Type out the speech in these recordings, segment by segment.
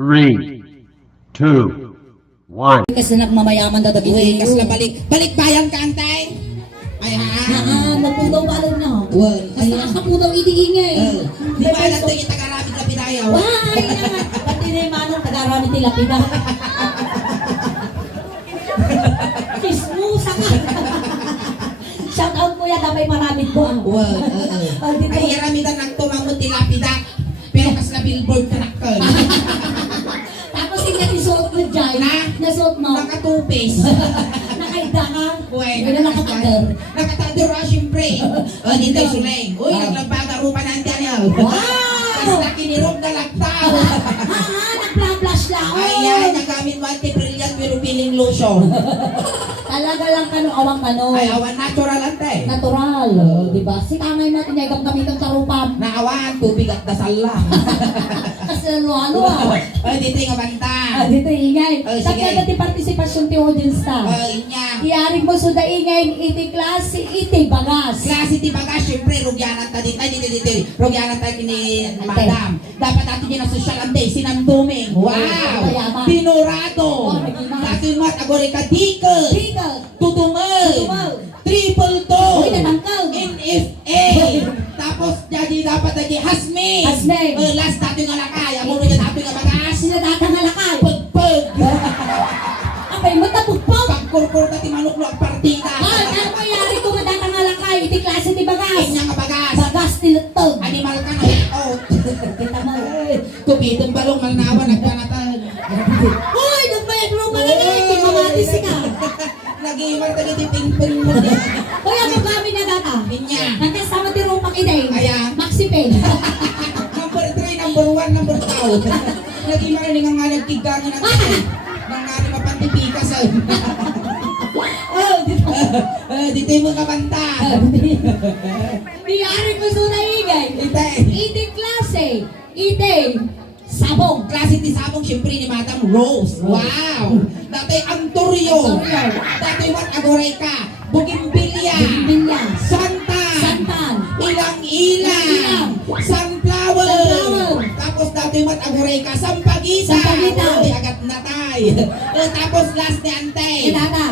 3, 2, 1. Kasi nagmamayaman daw Uy, dagiti. kas na balik bayan ka, antay. Ay ha. Nagpudaw ba alam na? Well, Kasi nakapudaw iti-ingay. di ba alam ito yung taga-rapid na pinayaw? Why naman? Pati na yung manong taga-rami tilapida. Kismusa ka. Shout out mo yan, damay maraming po. Well, ay yarami na nagtumamot tilapida. Pero kas na billboard ka nakon. Tapos hindi natin suot mo dyan. Nasuot mo. Naka-two-face. Nakaida ka. Uy, Wala nakatagal. nakatagal ra siyempre. O, dito yung suleng. Uy, naglabaga rupa na andyan yun. Kas Wow! na kinirog na laktaw. Nagpla-flash lang. Ayan, nagamit mo anti-brilliant pero feeling lotion. Talaga lang awang Ay, awan natural ante. Natural. Di ba? Si kamay natin ay gamit ang tarupam. Naawan, tubig at dasal lang. Kasi ano Ay, dito yung banta. dito ingay. Oh, sige. Tapos dati partisipasyon ti audience ta. Ay, niya. Iyaring mo suda ingay, iti klase, iti bagas. Klase ti baga, syempre, rugyanan ta dito. Ay, dito. Rugyanan ta kini madam. Dapat natin yun ang social ante, sinamduming. Wow! Mayaman. Pinurado. Mayaman. Dati mo at agore ka dikot. Tika. Tutumal. Tutumal. Triple to. Uy, natangkal. NFA. Tapos, jadi dapat lagi hasme. Hasme. Last natin nga lakay. Amo rin natin nga bagas. Sila datang malakal. Pagpag. Apay mo tapugpog. Pagkurkur na ti manok lo ang partida. Ay, ano mayari ko nga datang malakay, iti klase ti bagas. Kanya nga bagas. Bagas ti lutog. Animal ka na out. Kita mo. Kupitong balong malnawa nagpanatan. Uy, nagbayad mo pala na iti mamatis ka. Nag-iwan tayo di ping-ping mo niya. Uy, ano kami na data? Ninya. Nagkasama ti Rupak Iday. Ayan. Maxi Pen. Number 3, number 1, number 2. Nag-iwan rin nga nagkigangan ng tayo. Nang nga rin mapantipikas. Oh, dito. Dito yung mga banta. Niyari ko sa naigay. Ite. Iti klase. Iti. Sabong. Klase ti sabong, syempre ni Madam Rose. Wow! Dati Antorio. Dati what agoray ka? Bugimbilya. Bilya. Santa. Santan. Ilang-ilang. Sunflower. Sunflower. Tapos dati what agoray ka? Sampagita. Sampagita. Uy, agat natay. Tapos last ni Antay. Itata.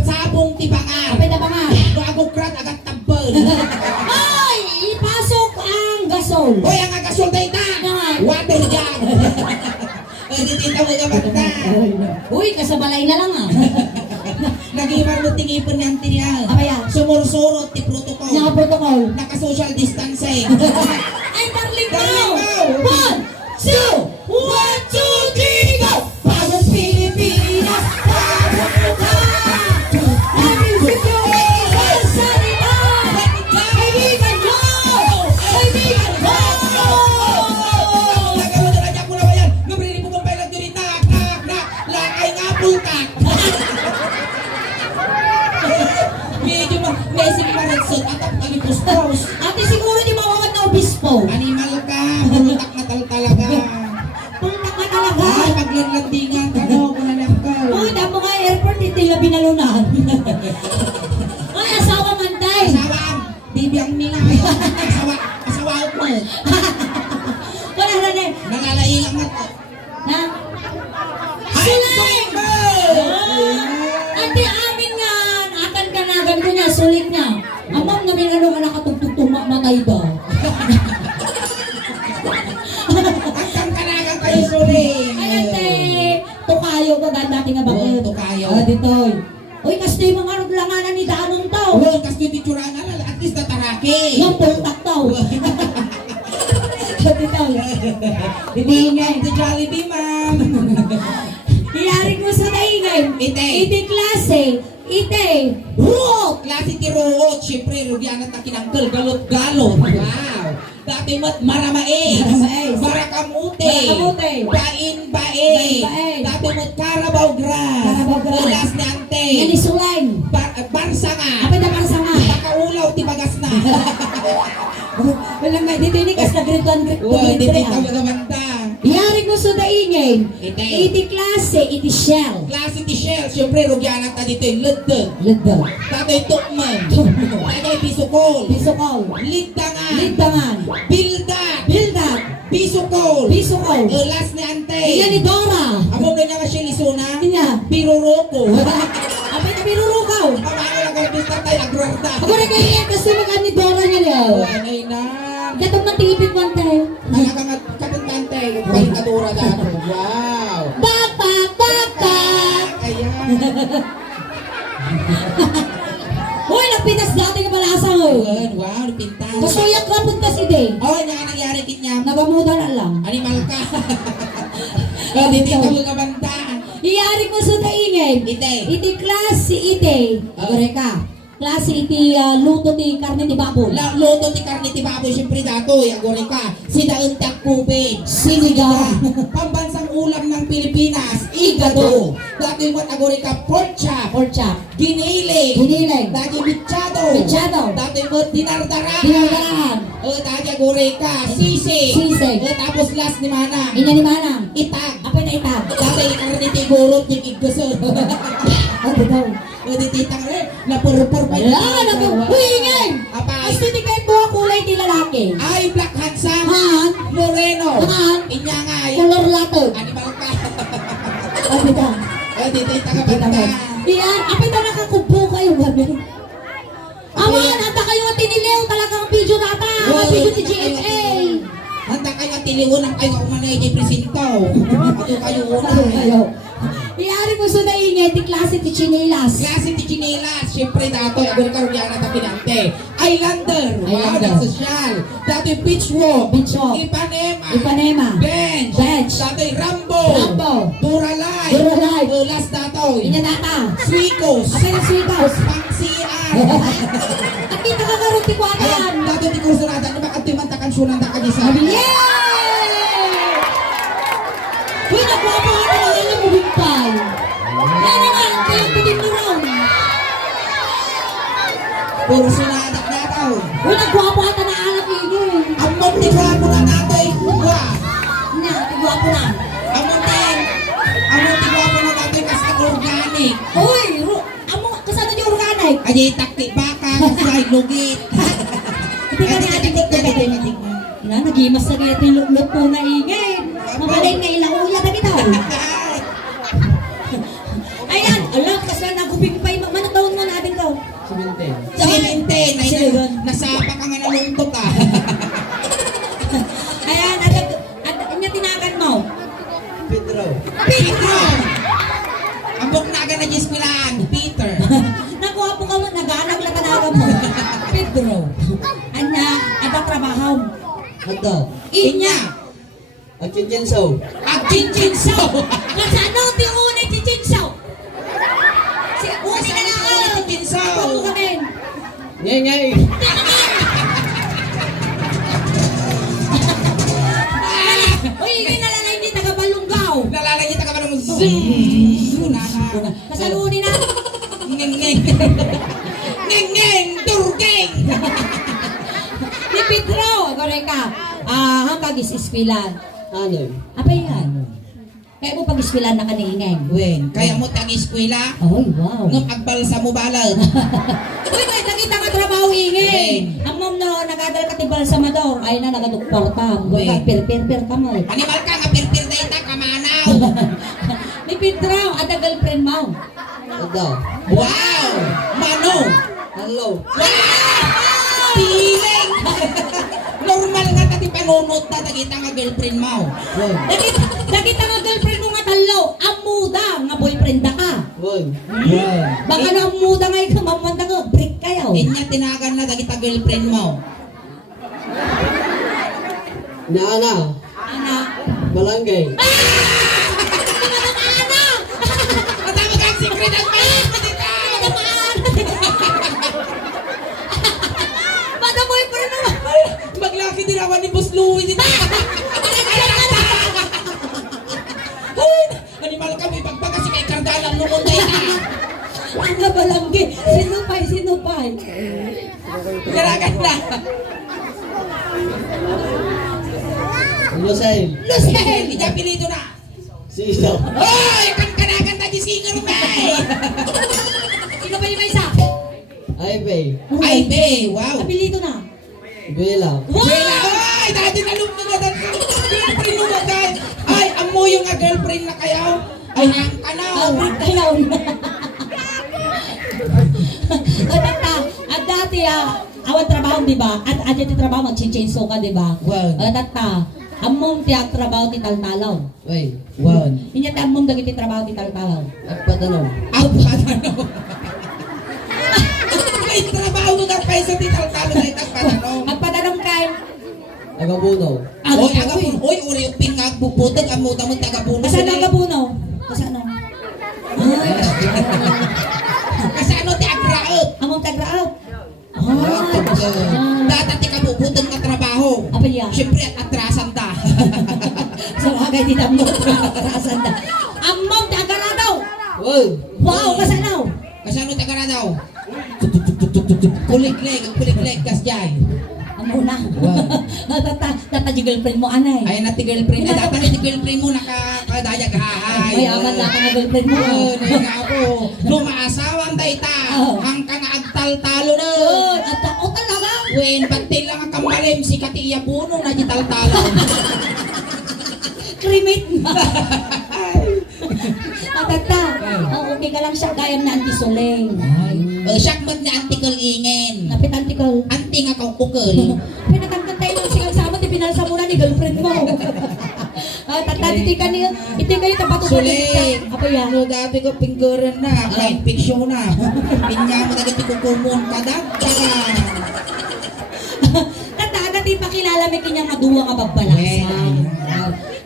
Sabong ti Bangar. Apay na ba nga? Bago krat agat tabel. Ay! Ipasok ang gasol. Uy, ang agasol tayo na. Water jug. Dito mo banta. Uy, kasabalay na lang ah. Nag-iwan mo tingipon ng tinihan. Apaya. Sumursurot ti protocol. Naka-protocol. Naka-social distancing. Ay, darling mo! Darling mo! 1, 2, 1, 2, 3, go! Pagod Pilipinas! Pagod lugar! Ating situation sa liba! Kaibigan ko! Kaibigan ko! Nagawa na lang ko na ba yan? Nubrili po kong pailang diri. Nak. Lakay nga pultak. Medyo mesip pa rin sa atap kalipustos. Ate, siguro di mawawag na obispo. Animal ka. Pulutak na talaga. Pultak na talaga. Ay, paglandingan ka no. Kuna lang ka. Uy, damo nga airport, hindi nga binalunan. Ay, asawa man tay. Asawang. Bibiyang minga. Asawa out mo. Wala na na. Nangalailang mo. Na? Sulay! Ate, amin nga. Akan ka na, ganito niya, sulit niya. Amang namin ano nga nakatugtugtuma matay ba? Hanggang kanagang kayo suling. Ay, ate. Tukayo ka dati nga bakit? Oo, tukayo. Dito. Uy, kasi yung mga ruglanganan ni Danon to. Oo, kasi yung titsuranan, at least nataraki. Yung pultak to. Dito. Dingay. The Jollibee, ma'am. Hiyaring mo sa daingay. Ite. Ite klase. Ite. Ruot. Klase ti Root, syempre, rugyan at kinanggal, galot-galot. Wow. Dati mat maramaes. Maramaes. Marakamute. Marakamute. Bain-bain. Bain-bain. Dati mat Carabao Grass. Carabao Grass. Ulas ni Ante. Yan isulang. Barsa nga. Apa na para sa nga? Pakaulaw, ti bagas na. Wala nga, dito ini kas na grituan Wow, dito grituan. yung tawagamanta. Hiyaring mo sa daingay. Ite. Ite klase. Ite shell. Klase ti Shell, syempre, rugyan at dito yung ledeg. Lado. Dati Tukman. Dati Pisukol. Pisokol. Ligdangan. Ligdangan. Bildat. Bildat. Pisukol. Bisukol. Bisukol. Last ni Ante. Iya ni Dora. Amo na niya siya lisuna. Iya. Piruroko. Apay na binurukaw. Paano lang ang pista tayo agrorda. Ako na kaya kasi mag ni Dora niya niya. Ay na. Katong matipid mo tayo. Nakakangat katintante. Kalikadura dato. Wow. Bapak, bapak. Ayan. Uy, nagpitas dati ka palasa mo. Ayan. Wow. Pintas. Kasuyak ka punta si Day. Oh, nga nangyari kinya. Nagamuda na lang. Animal ka. Oh, dito ka mga banta. Iyari ko sa daingin. Ite. Iti klase ite. Agore ka. Klase iti luto ti karne ti baboy. Luto ti karne ti baboy, siyempre dato, agore ka. Sidaon ti akubig. Sinigang. Pambansang ulam ng Pilipinas, igado. Dati mo agore ka, pork chop. Pork chop. Giniling. Giniling. Dati bichado. Bichado. Dati mo dinardaraan. Dinardaraan. Dati agore ka, sisig. Sisig. Tapos last ni Manang. Inya ni Manang. Itag. Apay na itag. Dati karne ti gurot, ti igguso. Ano daw? Dititang napurupur pa Wala na po. Uy, ingay! Apay. Gusto ni kayo buha kulay ti lalaki. Ay, Black Handsome. Han. Moreno. Han. Inyangay. Color lato. Animal ka. Ano daw? Dititang ka Kita mo. banda. Iyan, apay na nakakupo kayo, gabi. Aman, handa kayo ang tiniliw talagang video nata. Ang video ti GMA. Handa kayo at tiliwan ang kayo umanay kay Presinto. Ato kayo una. Ano kayo? Iyari mo sa naingay, ti klase ti chinelas. Klase ti Chinelas. Siyempre dato, agor karugyana ta pinante. Islander. Wow, Islander. social. Dati Beach Walk. Beach Walk. Ipanema. Ipanema. Bench. Bench. Dati Rambo. Rambo. Duralay. Duralay. Last dato. Inya nata. Suicos. Apay na sweethouse. Pangsian. At kita kakaroon ti Ayan, kuwatan. dato di kurso na dati makatimantakan sunan da kagisa. Yay! Uy, nagwapo ka na lang alam mo bimpay. Yan naman, kayo pitin mo raw. Puro sunadak na daw. Uy, nagwapo ka na alam ini. Ang munti ko na nato ay kuha. Na, nagwapo na. Ang munti ko na nato ay kasi organic. Uy, amo, kasama niyo organic. Ay takti baka kasi lugit. Hindi ka na na, nagimas na kaya tiluklot po na ingay. Mamalay na ilang uya na kita. Ayan, alam, kasi nagubing pa yung manatawon mo natin ko. Silente, Silente. nasapa ka nga naluntok ka. Ayan, at inya tinagan mo. Pedro. Ambok na agad na gismilaan, Peter. Nakuha po ka mo, nag-aanag lang kanagan mo. Pedro. Anya, ada trabaho. Handa. Inya. At yun yan so. Agchinchingsaw. Kasano ti unay ti Chinsaw? Si unay ka na ka. Chinsaw. Ako mo kami. Ngay ngay. Uy, hindi na lang hindi taga-balunggaw. Nalalagay ka ba naman? Zing! Kasaluni na. Ngeng-ngeng. Ngeng-ngeng! Durgeng! Ni Pedro, gore ka. Hanggang is-ispilan. Ano? Apa yan? Kaya mo pag-ispilan na kaniingay. Wen, kaya mo tang eskwela? Ay, wow. Ngam agbalsa mo balad. Uy, may nakita nga trabaho ingay. Ang mom no, nagadal ka tibal sa mador. Ay na, nagaduktor ta. Uy. Pir-pir ka mo. Animal ka nga pirpir na ita kamanaw. Ni Pedro, ada girlfriend mo. Handa. Wow! Manong! Hello. Wow! Piling! Normal nga tati panunot na tagita nga girlfriend mo. Wag. Nakita nga girlfriend mo nga talo. Ang muda nga boyfriend na ka. Wag. Baka na ang muda nga ikaw, mamanda ka, break kayo. Inya tinagan na tagita girlfriend mo. Naana. Anak. Balangay. Matama ka ang secret ang Baka boyfriend mo. Maglaki din awan ni Boss Louie dito. Animal kami pagpag kasi kay Cardalang noon na yan. Ang nabalanggi. Sinupay, sinupay. Garagan na. Lucille. Lucille! Hindi niya pilito na. Sino? Hoy! Kanagan na di singer na eh. Sino pa yung may isa? Ay, bay. Ay, be, wow. Apelyido na. Bela. Wow! Bella, ay, dati na lumagadan. Hindi na yung nga girlfriend na kayo. Ay, ang kanaw. Abrik kayo. Tata, at dati awan trabaho, di ba? At adyan ti trabaho, mag-chainsaw ka, di ba? Wow. Tata, among ti ang trabaho ti taltalaw. Way. Wan. Inya ti among dagiti trabaho ti taltalaw. At patanong. Ang patano. May trabaho nun ang paisa tital-talo na itang patano. Magpatanong kay, Agabuno. Oy, agapun. Oy, uri yung pingag buputag. Amo tamang tagabuno. kasano ang gabuno? Kasano? Kasi ano ti agraot. Among tagraot. Dati ka buputag na trabaho. Apa yan? Siyempre at atrasan ta. Sa bagay di damo karasan da. Among tagaradaw. Wow. Wow, kasano? Kasi ano taga na daw? Kulig-leg, kas dyan. Amo na. Wow. Tata di girlfriend mo anay. Ay na ti girlfriend. Ay dati ti girlfriend mo nakadayag. Ay. Mayaman lang ka na girlfriend mo. Oo, nga po. Lumaasawang dayta. Ang ka nga agtal-talo na. At o talaga? Wen, batil lang ang kamalim. Si Kati Iyabuno na di tal-talo. Cremate na. Tata, okay ka lang siya gayam na antisoleng. Siyakmat na antikal ingen. Napit antikal. Anting nga kang ukol. Pinatangkantay lang siya sa amat, ipinalsa mo na ni girlfriend mo. Tata, iti kayo tapatutuloy. Sulit. Apa yan? Ano dati ko pingguran na. Kahit piksyon na. Pinya mo na gati kukumon. Kadagdaga. Tata, agad ipakilala may kanyang maduwa nga babalasan.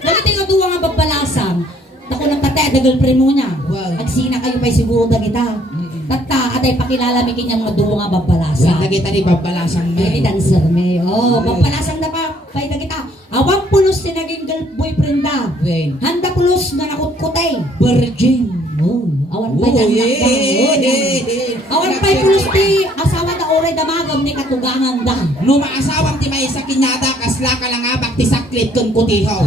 Dali nga duwa nga babalasan. Dako ng tata, ada girlfriend mo niya. Wow. Agsina kayo pa'y siguro da kita. Tata, atay pakilala may kanyang maduwa nga babalasan. Sa kita ni babalasan May mo. dancer may. Oh, babalasan na pa. Pa'y da kita. Awang pulos ti naging boyfriend da. Wen. Handa pulos na nakutkutay. Virgin. Oh, awan pa'y nagdakda. Awan pa'y pulos ti asawa da oray damagam ni katugangan da. No maasawang ti may sa kinyada kasla ka lang abak ti saklit kung kutihaw.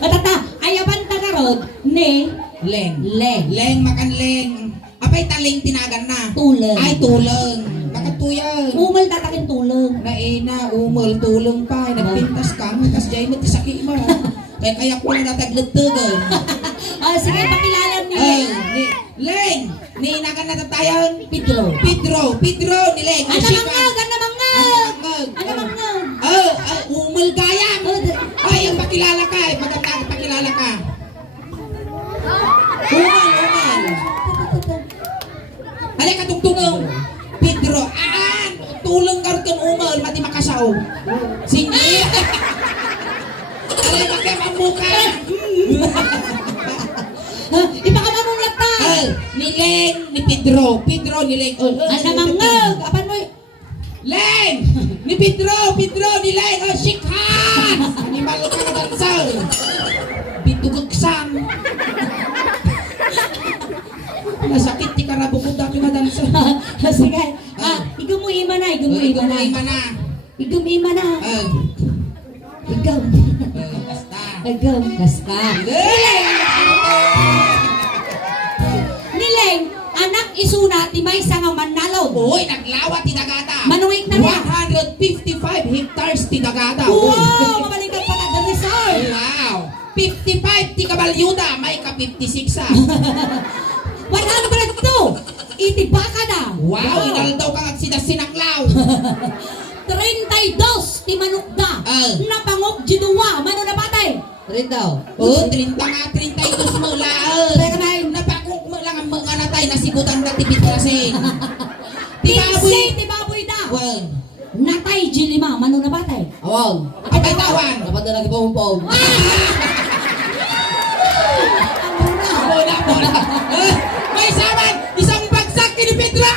Tata, ayaban tagarod ni Leng. Leng. Leng makan leng. Apay taling tinagan na. Tuleng. Ay tuleng. Makatuyan. Umal tatakin tuleng. Naina, umol, tulong pa. Nagpintas ka. Kas jay mo, tisaki mo. Kaya ko na natagladtagan. Sige, pakilala ni Ay, Leng. Leng! Ninagan na tatayan. Pedro. Pedro, ni Leng. Ano mangag? Ano mangag? Umol gayang. Ay, ang pakilala ka. Magandang pakilala ka. Umal. Halika tungtungong. Pedro, tulong ka rin umal, mati makasaw. Sige. Alay, magkamamuka. Ipakamamong lata. Ni Leng, ni Pedro. Pedro, ni Leng. Ano mangag? Apan mo Leng! Ni Pedro, ni Leng. Shake hands! Animal ka na dansal. Bitugagsang. Nasakit ti karabukod dati na dansal. Sige. Igumuima na. Igumuima na. Ikaw. Basta. Ikaw. Basta. Nileng, anak isuna ti may nga manalaw. Uy, naglawa ti Dagata. Manuwik na niya. 155 hectares ti Dagata. Wow! Mabalikan pa na the resort. Wow! 55 ti Kabalyuda, may ka 56 ah. 102! Itibaka na. Wow, inaldaw ka at sinanglaw. 32 ti manukda. Napangok jiduwa. Mano na patay? Rin daw. Oh, 30 nga, 32 mo laon. Teka ba? Napakok mo lang ang mga natay na sigutan na tipid kasi. Ti baboy da. Well, Natay jilima. Mano na patay? Awang. apay tawan. Dapat na nagpapong. Muna. May saman, isang bagsak kini Pedro.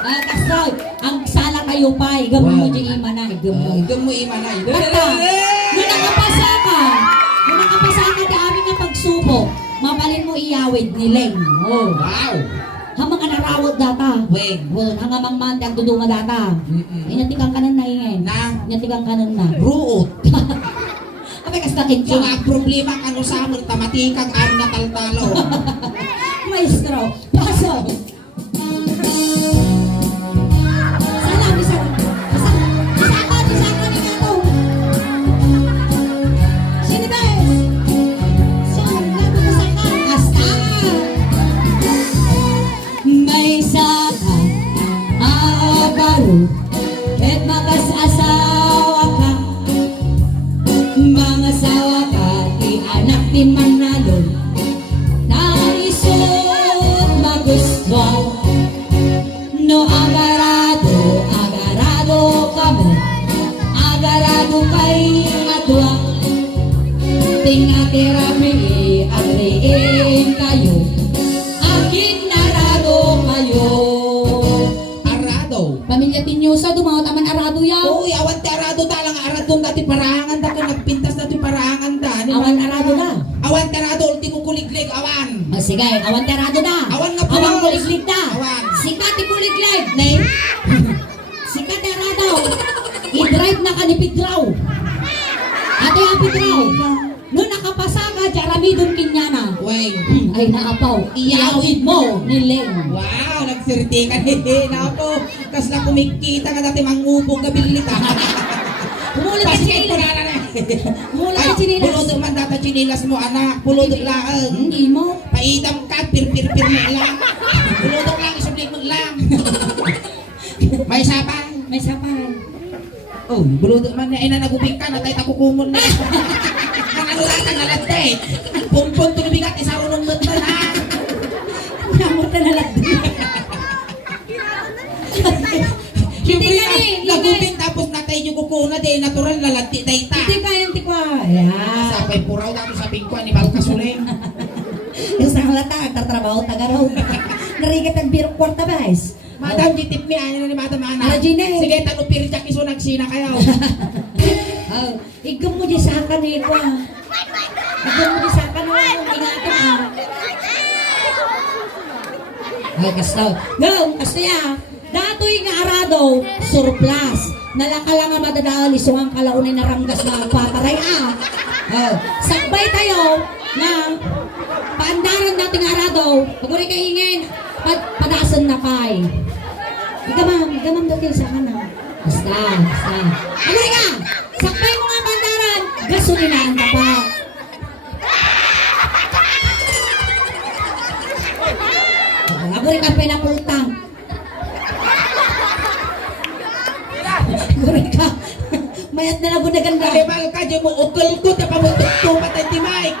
Kasal, ang sala kayo pa. Igam mo di ima na. Igam mo. Hanggang mo imanay. Basta, nung nakapasa ka ti aming nga pagsubok, mabalin mo iyawid ni Leng. Oh. Wow. Hamang anarawot data. Weng. Well, hangamang man ang duduma data. Inyatikang kanan na ingin. Na. Inyatikang kanan na. Ruot. Apay kas nakin So, ka. ang problema kano sa amon, tamatikag ang nataltalo. Maestro, pasok. Sana, bisa ka ni nga to. At mag-asawa ka, mga asawa ka, di anak di manalo. Naisot magustuhan, no agarado, agarado kami, agarado kay atwa. Tingatirami, agriin kayo, akin narado kayo. Arado. Pamilya Tinyosa, dumawat aman arado yaw. Uy, awan ti arado talang arado dati parahangan da ka nagpintas dati parahangan da. Awan arado na. Awan ti arado ultimo kuliglig awan. O sige, awan tarado na. Awan nga pulos. Awan kuliglig na. Awan. Sikat kuliglig. Nay. Sikat tarado. I-drive na ka ni Pidraw. Ate ang Pidraw. No nakapasa ka, Jarami dun kinyana. Weng. Ay naapaw. Iyawid mo ni Leng. Wow, nagsirti ka na po. Kas na kumikita ka dati mangupong gabilita. Humulat ka Basket ko chinilas. na. Humulat ka chinilas. Pulod man data chinilas mo anak. Pulod lang. Hindi mo. Paidam ka, pir mo lang. Pulod lang, isublig mo lang. May sapa. May sapan. Oh, bulod man niya, ina nagubing ka, natay takukumon na. Ano lang ang nalagday? Pumpon to bigat, isarunong mo na ha. Namot na nalagdi. Siyempre Hindi ka ni, hindi nagubing tapos natay yung kukuna, di natural na lagdi day ta. Hindi ka yung tikwa. Yeah. Sapay puraw, tapos sabi ko, ni Balkasuleng. Yung sa halata, tatrabaho tagaraw. Narigat ang birok kwarta guys. Madam, jitip mi, ano ni Madam Ana? Regine. Sige, tanupir siya, kiso nagsina kayo. Oh, igam mo di sa akin eh ko. Igam mo di sa akin oh, ingatan ah. Ay, kastaw. No, kastaya. Datoy nga arado, surplus. Nalaka lang nga madadaan, isungang kalaunay na ranggas na pataray ah. Oh, sakbay tayo na paandaran nating arado. Pag uli kahingin, padasan na kay. Igamam daw din sa kanan. Basta. Ano ka? Sakpay mo nga bandaran. Gasolinaan ka pa. Ako rin ka pinapultang. Ako rin ka. Mayat na lang na ganda. Kalibal ka, di mo ukol ko, tapamutok to, patay ti Mike.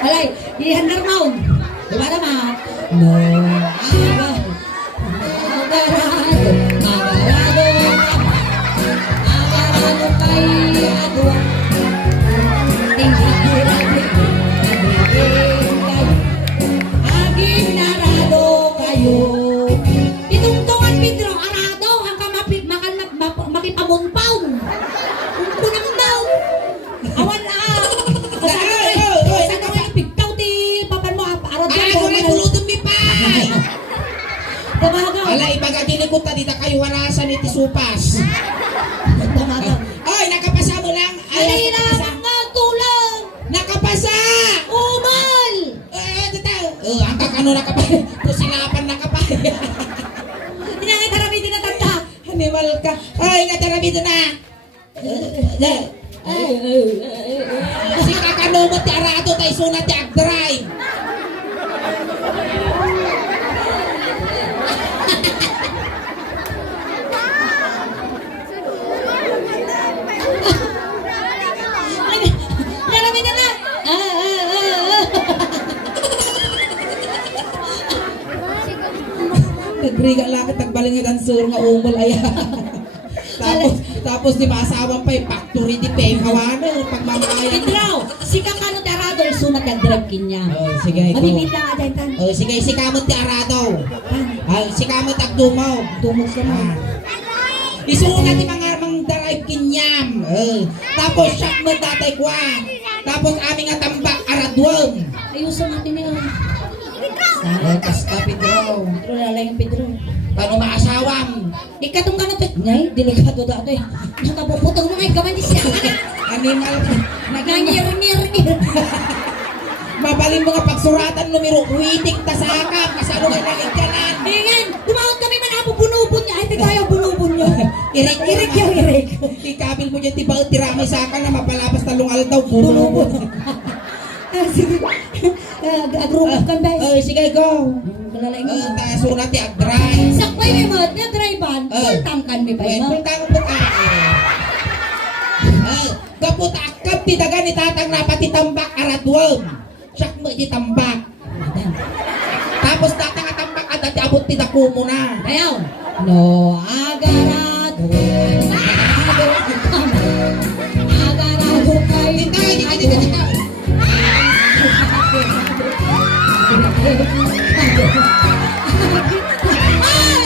Alay, ihandar mo. Diba naman? No. Agarado. Agarado kay adwa. Tinggi kurang aging narado kayo. Itungtungan Pedro, arado ang kamapit makipamunpaw. Kunang daw. Awan sa kaway pigtaw ti papan mo arado. Ako rin bulutong mi pay. Tamaga. Ala, ibaga ko tadita kayo warasan iti supas. Tamaga. Ay, nakapasa mo lang. Ay, Kailangan nga tulong. nakapasa. Umal. Ang kakano nakapay. Pusilapan nakapay. Tinangay tarami din na tagta. Hanimal ka. Ay, natarabi doon na. Si kakano mo ti arado tayo sunat ti ag-drive. Tarami na na. Nagriga lakit nagbalingit ang sur nga umol aya. tapos di maasawan pa yung factory di pe kawano pagmamaya. Pidraw, si kakano tarado sunat ang drag kinya. Oh, sige ito. Mabibit lang aday tan. Oh, sige si kamot ti arado. Si kamot agdumaw. Tumos ka mo. Isunat ti mga mang drive kinyam. Tapos siya mo tatay kwa. Tapos aming atambak aradwom. Ayusin natin yun. Kasta Pedro. Pedro lalay yung Pedro. Paano maasawam? Ikatong ka na to. Nay, delikado dato eh. Nakapuputong mo ngay gaman di siya. Animal. Nangir-ngir-ngir. Mabalin mo nga pagsuratan numero. Witing tasakap. Kasano ka nang ikyanan. Ingin, tumawag kami man ako bunubon niya. Ay, tayo bunubon niya. Irik yung irik. Ikabil mo dyan tibaw. Tiramay sa akin na mapalabas talong aldaw. Bulubot. Sige. Agrupot kan ba? Sige, go. Kalalain mo. Sulat ti agdray. Sakbay may mat, nga drive-an, pultangkan mi ba mo? Pultang po ka. Kaput akap ti daga ni tatang rapat ti tambak aradwam. Siyak mo ti tambak. Tapos tatang atambak at ti abot ti dako mo na. Ayaw. No, agarado. Agarado kay. Dita.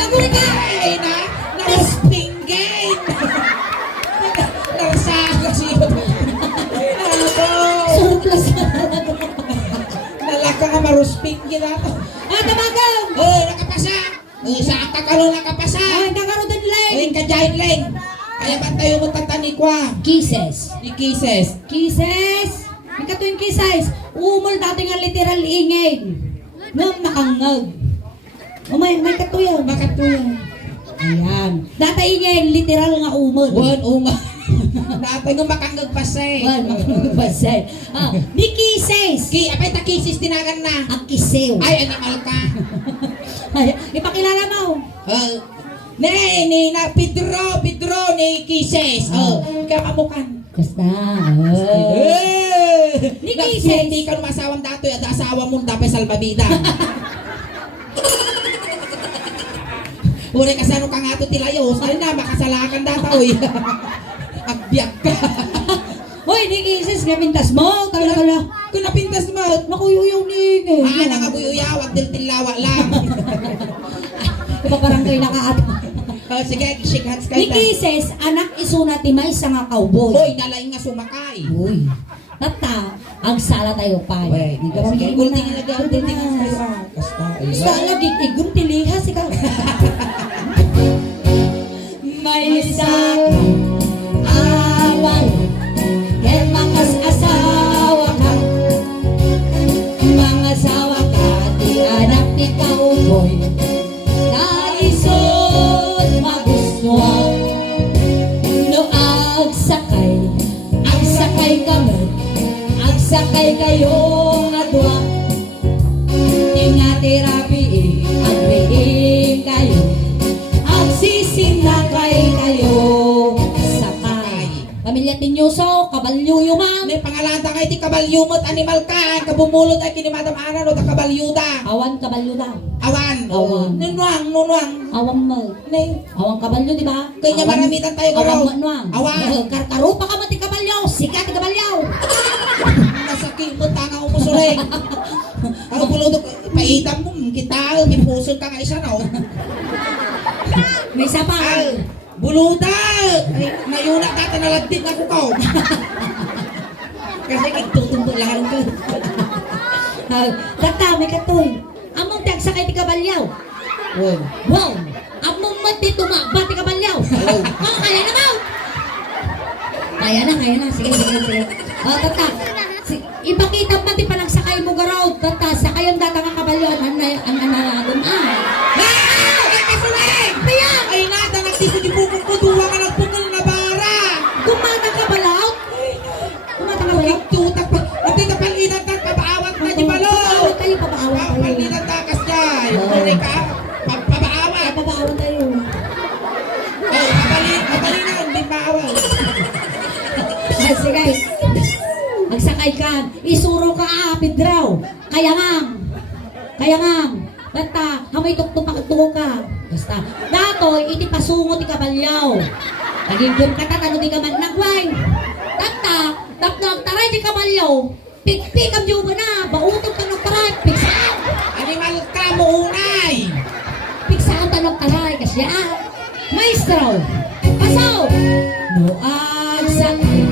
Aguri ka. Ay na, naruspinggin. Narsaga siya. Surplus na. Nalaka nga maruspinggin ako. Tamagan. Nakapasa. Sa akakalo nakapasa. Nagkakaroon din lang. Ay, kajahin lang. Kaya ba't tayo mo tatani kwa? Kisses. Ni Kisses. Kisses. Ika tuwing kisses. Umol dati nga literal ingay. Ngam makangag. May katuyaw. Bakit to yan? Ayan. Dati ingay literal nga umol. Wan, uma. Dati nga makangag pasay. Wal, makangabasay. Di kisses. Apay ta Kisses tinagan na. Ang kisew. Ay, animal ka. Ay, ipakilala mo. Ni na Pedro ni Kisses. Kaya mamukan. Basta. Ni Kisses. Hindi ka masawang dato, at asawa mo dapat salbabida. Uri kasano ka nga ito tilayos. Ay na, makasalakan dato. Agbiyak ka. Hoy, ni Kisses, nga pintas mo. Talaga. Kung napintas mo, Nakuyuyaw ni ingay. nangaguyuyawat del tilawa lang. Iba parang kayo nakaata. Sige, shake hands Ni kayo. Kisses, anak isuna ti may nga cowboy. Hoy, nalaing nga sumakay. Uy. Tata, ang sala tayo pa. Wait, sige, gulting na gawin, gulting na gawin. Basta lagi tigong tilihas ikaw. May sakang awan, yan makas asawa ka. Mga asawa ka, di anak ni cowboy. Naisod magustuhan. No, agsakay kami. Agsakay kayong adwa. Tingatirapi agriin kayo. Agsisinakay kayo. Sakay. Pamilya Tinyoso, kabalyo man. May pangalata kay ti kabalyumot animal ka. Kabumulot ay kinimadam anan o ta kabalyuda. Awan kabalyo na. Awan. Awan. Nunuang. Awan mo. Awang kabalyo, di ba? Kanya Awan- maramitan tayo Awan garaw. mo, nuang. Awan. Karkaro pa ka mati kabalyo. Sikat ti kabalyo. Masakit mo tanga umusulay. Ako bulodok, paitam mo, kita, may puso ka nga isa na. May isa pa. Al, buluda! Ay, mayuna ka, tanaladit na ko ko. Kasi kagtutumbo lang ko. Tata, may katoy. Among tagsa kay ti kabalyaw. Wow! Among mati tumaba ti kabalyaw. Kaya na mo! Kaya na. Sige. Tata, ipakita pa ti panagsakay mo garaw. Tata, sakay ang data nga kabalyaw. Ang nananadon. Ay, kasuling! Piyak! Ay, nada, nagtitipukong ko, duwa ka ng pukul na bara. Kumatang kabalaw? Kumatang kabalaw? Tutak pa, nagtitapalitan ka, pabaawat na di balo. Pabaawat tayo. Papalitan takas dyan. Hindi ka, pabaawat. Pabaawat tayo. Ay, papalitan, hindi paawat. Sige. Magsakay ka. Isuro ka Pedraw. Kaya nga. Basta, hamay tuktupak ka. Basta, datoy, iti pasungo ti kabalyaw. Nagigim ka tatano di ka man nagway. Tapnag taray ti kabalyaw. Pikpikam diyo ba na? Bautog ka ng taray. Piksaan. Animal ka mo unay. Piksaan tanong taray. Kasi maestro. Pasaw. No, agsakay.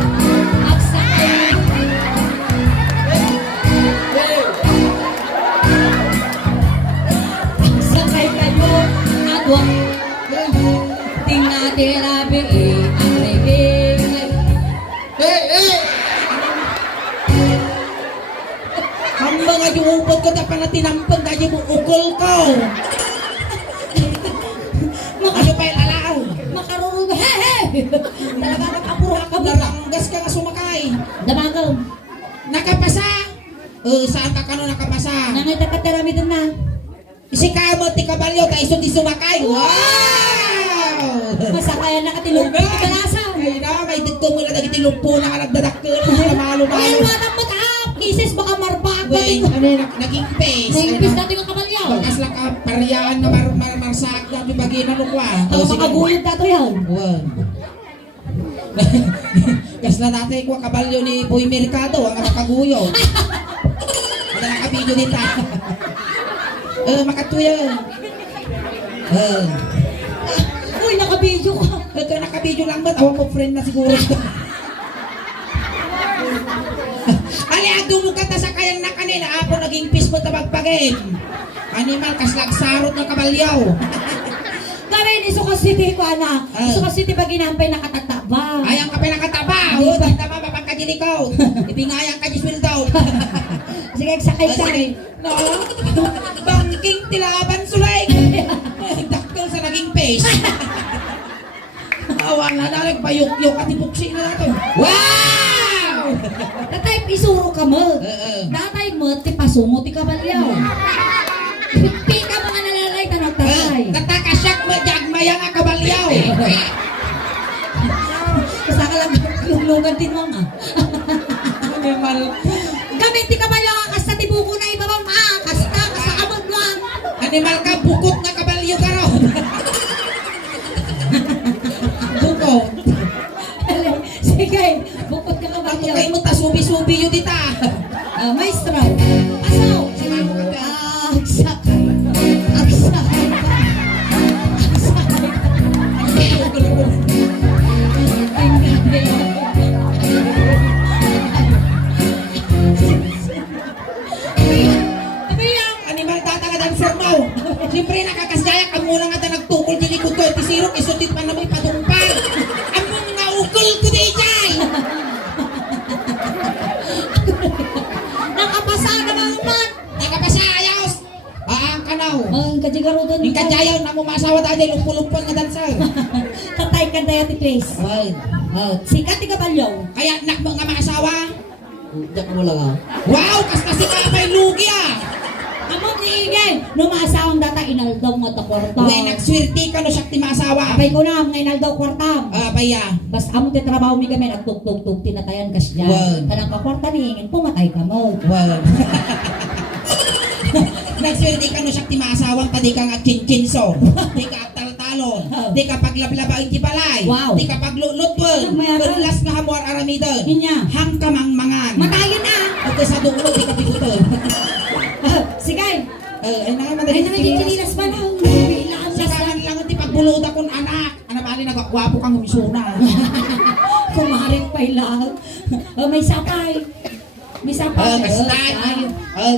Sakay kayo. Adwa. Tingatirabi ang regay. Ang mga yuupot ko dapat na tinampag na yung ukol ko. Ano pa yung alaaw? Makarurog. Talaga nakapura ka ba? Naranggas ka nga sumakay. Dabagaw. Nakapasa. Saan ka kano nakapasa? Nangay tapatirami din na. Si kamo ti kabalyo ta iso di sumakay. Wow! Masakaya na katilong ko kalasa. Ay na, may dito mula na itilumpo na ka nagdadakkel. Malo-malo. Ay, walang mo taap. Isis baka marbaak mo Wait, dito. ano yun, naging face. Naimpis natin yung kabalyaw. Bakas lang ka paryaan na marsaak na bibagi na lukwa. Ako makaguyod na to yan. Wow. Kas na natin ko kabalyo ni Boy Mercado ang nakaguyo. Ada nakabidyo nita. Makatuya. Uy, nakabidyo ka. Ito nakabidyo lang ba? Tawag mo friend na siguro. Ali, dumukata sa kayang na kanina. Ako naging piss mo tabagpagin. Animal, kaslagsarot ng kabalyaw. Karin, isuka city ko, anak. Ah. Isuka city pa ginampay nakatagtaba. Ayang ka pinakataba. O, tama, papagkadilikaw. Ibingayang ka jiswil daw. Sige, sakay ka. Sige. No, bangking tilaban sulay. Dakkel sa naging face. Awan na dalag payuk-yuk at ipuksi na natin. Wow! Tatay, isuro ka mo. Tatay mo, ti pasungo, ti kabalyaw. Pipi ka mga nalalay, tanong tatay. Katakasyak mo, jagmayang ang kabalyaw. Basta ka lang lunglugan din mo nga. Animal. Gamit ti kabalyaw, kasta ti buko na ibabang kasta kamot mo. Animal ka, bukot na kabalyo ka ron. Bukot. Sige, bukod ka kabalyaw. Kayo mo ta, subi-subi yun dita. Maestro, asaw. Agsakay. Agsakay ka. Animal tata ka dancer mo. Siyempre nakakasaya ka muna nga ta nagtukol dyan ikot ko. Tisirok, isutit pa na may padumpal. Among naukol ko di dyan. Nakapasa na mga man. Nakapasayos. Ang kanaw. Ang kajigaro doon. Yung kadyayaw na mo masawa tayo lumpo-lumpon nga dancer. Tatay ka tayo ti Grace. Sikat ti kabalyaw. Kaya nak mo nga maasawa. Diyak mo lang ah. Wow, kasta si kapay lugi ah. Among niingay. Numasawang data inaldaw nga ta kwarta. Uy, nagswerte ka no siya ti maasawa. Apay ko na, mga inaldaw kwarta. Paya. Bas among ti trabaho mi kami nagtugtog-tug tinatayan kas diyan. Wow. Kanang ka kwarta niingin pumatay ka mo. Wow. Nagswerte ka no siya ti maasawang tadi ka nga chinchinso. Di ka taltalon. Di ka paglablabain ti balay. Wow. Di ka paglulutwon. Mayaman. Berlas nga hamuar aramidon. Inya. Hang kamangmangan. Matayin na. Ito sa dulo di ka piguton. Sige. Ay na Ay madali na chinilas pa na. Sa kalan lang ti pagbulod akong anak. Ano bali nagakwapo kang humisuna. Kumarin pa ilang. May sapay. May sapay. Kastay.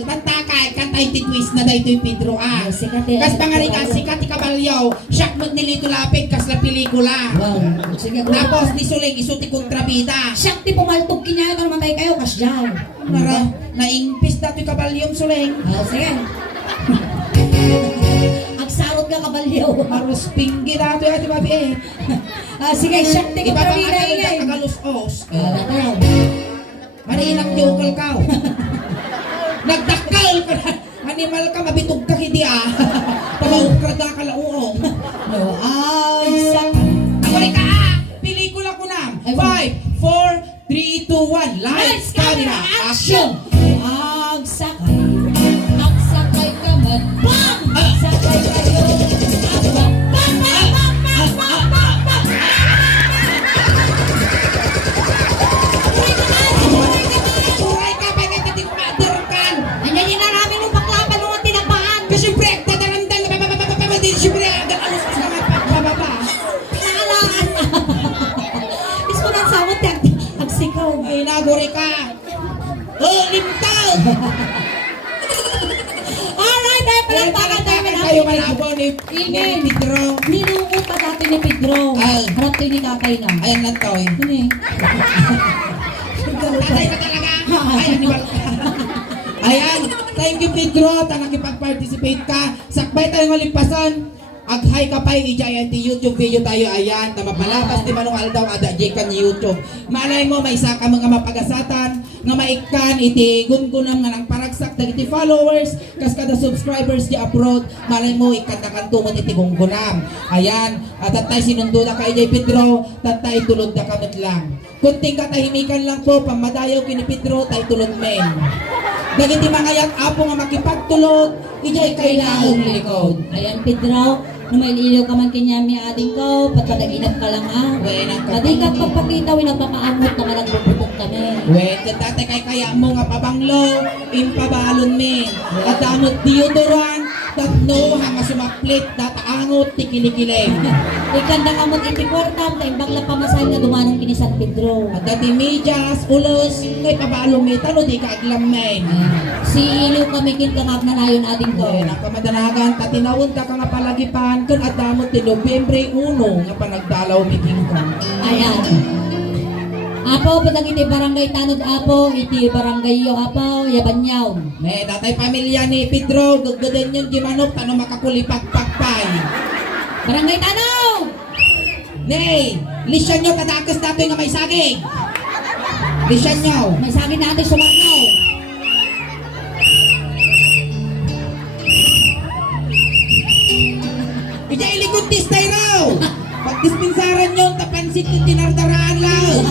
Tantakay. Kantay ti twist na dahi ito'y Pedro ah. Sikat eh. Kas pangarika sikat ti kabalyaw. Siyak mo nilito lapit kas la pelikula. Wow. Sige. Tapos di suling iso ti kontrabida. Siyang ti pumaltog kinaya ka namatay kayo kas diyan. Naimpis na ti kabalyong suling. Sige. Agsarot ka kabalyaw. Marus pinggi na ito ati babi eh. Sige, siyang ti Iba pang kapamila ano ilay. na kagalos-os. Tatay. Mariinang jokal ka. Nagdakal ka na. Animal ka, mabitog ka hindi ah. Pamaukrada ka lauong. No, ay sak. Ako rin ka ah. Pelikula ko na. 5, 4, 3, 2, 1. Lights, camera, action! Agsakay. Agsakay ka man. Bam! Agsakay kayo. Bam! Bam! Bam! Bam! Bam! Bam! Bam! Turay ka, may natitik mother kan. Anyan yun na namin yung baklapan mo ang tinabahan. Kasi siyempre, dadarandang, di siyempre, alos ka nga pababa. Pinakalaan na. Is ko nang samot yan. Agsikaw. Ay, naguri ka. Oh, limtaw! Alright, dahil palakpakan tayo. Kayo malabo ni Ingin. Pedro. Ninungot pa dati ni Pedro. Ay. Harap tayo ni tatay na. Ayan lang to eh. Ini. Tatay ka talaga. Ayan, niwal ka. Ayan, thank you Pedro. Nakipag-participate ka. Sakbay tayo ng lipasan. Aghay ka pa i-giant YouTube video tayo. Ayan, na mapalapas di manong aldaw ada kan YouTube. Malay mo, may isa ka mga mapagasatan. nga maikan iti gungunam nga ng paragsak dagiti followers kas kada subscribers di abroad malay mo ikanda tumot iti gungunam. Ayan, at tatay sinundo na kay Pedro, tatay tulod na kamot lang. Kunting katahimikan lang po pamadayaw kini Pedro tay tulod men. Dagiti mga yak apo nga makipagtulod, ijay kailangang likod. Ayan, Pedro, numaililaw ka man kinyami ating ko, patpadaginap ka lang ah. Wenang ka. Madikat pagpakita, nagpapaamot na malagbubutok kami. Wait, dati kay kaya mo nga pabanglo, impabalon men. At damot deodorant, tatno hanga sumaplit, dataangot, tikilikiling. Ikanda ka mo iti kwartam, na imbang la pamasahin na dumanong kini San Pedro. At dati medyas, ulos, kay pabalong may talo, di ka aglam men. Si Ilo kami kinkamap na nayon ating ko. Ang kamadanagan, tatinawon ka nga palagipan, kan at damot ti Nobyembre 1, nga panagdalaw meeting ka. Ayan. Apo, patang iti barangay Tanod Apo, iti barangay Yo Apo, Yabanyaw. Ne, datay pamilya ni Pedro, gagdaden yung gimanok, tano makakulipagpagpay. Barangay Tanod! Ne, lisyan nyo kadakas datoy nga may saging. Lisyan nyo. May sakin natin sumarnaw. Ija ilikod tistay raw. Pag dispinsaran nyo, tapansit yung tinardaraan lang.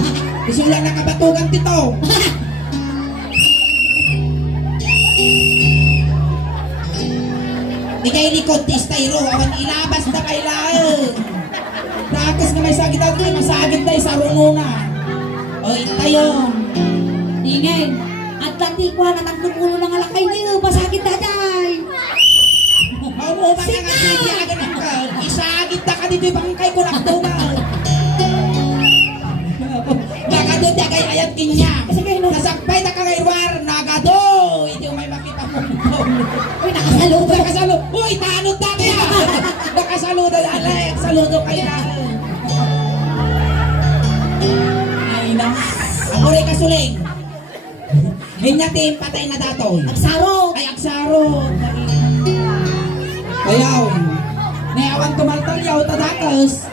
Isula na kabatugan tito. Ija ilikod tistay raw, awan ilabas na kailangan. Dakas nga may sakit ako, may masagit na sa rungunan. O itayo. Ingay. At latikwa na nagdukulo ng alakay niyo, pasakit daday. Maumo ba nga nga agad ka? Isagit na ka dito yung bangkay ko naktunan. Baka doon niya kay ayat kinya. Nasakbay na ka kay War. Nagado. Hindi yung may makita mo. Uy, nakasaludo. Nakasalo. Uy, tanod na kaya. Nakasaludo na Alex. Saludo kayo na. Ay na. Ako rin kasuling. Ay natin patay na datoy. Agsaro. Ay aksaro. Ayaw. Nayawan tumaltalyaw tadakas.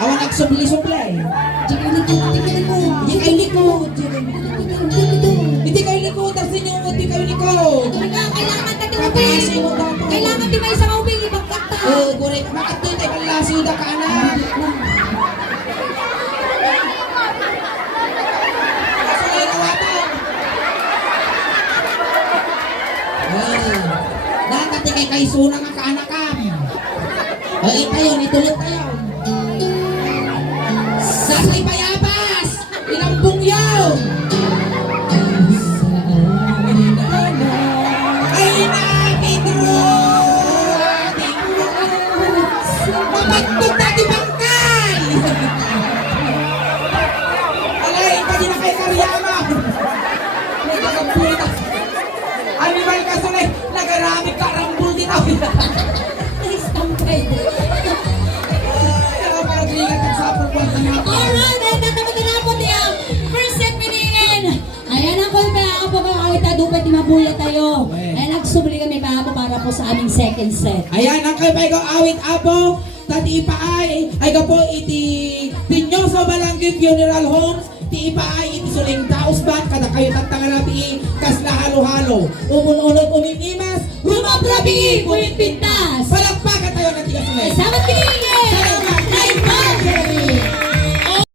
Awan nagsubli-sublay. Hindi kayo likod. Hindi kayo likod. Tarsin nyo, hindi kayo likod. Kailangan natin ubing. Kailangan di may isang ubing, ibang kata. Gure, bakit doon tayo kalasi da ka na? Kaso kayo nawatan. Dapat kay kay sunang ang kaanakam. Ay tayo, nitulot tayo. Sasay payabas! Ilambong yaw! Ay na, Pedro! Mapagtog na di bangkay! Alay, pwede na kay Karyama! May kakapulita! Animal ka sunay, nagaramig ka rambul din ako. Stampede. Kaya paraglingan kang sapong buwan na nga. Alright, ay natamatapot yung first set piningin. Ayan ang kung ako kung awit na dupat di mabuya tayo. Ay nagsubli kami pa ako para po sa aming second set. Ayan, ang kayo pa ikaw awit apo, tati ipaay, ay ka po iti Pinyoso Balanggi Funeral Homes, ti ipaay iti suling daos bat, kada kayo tatangarabi, kasla halo-halo, umun-unod umimimas, Rumabrabi, kulit pintas. palakpakan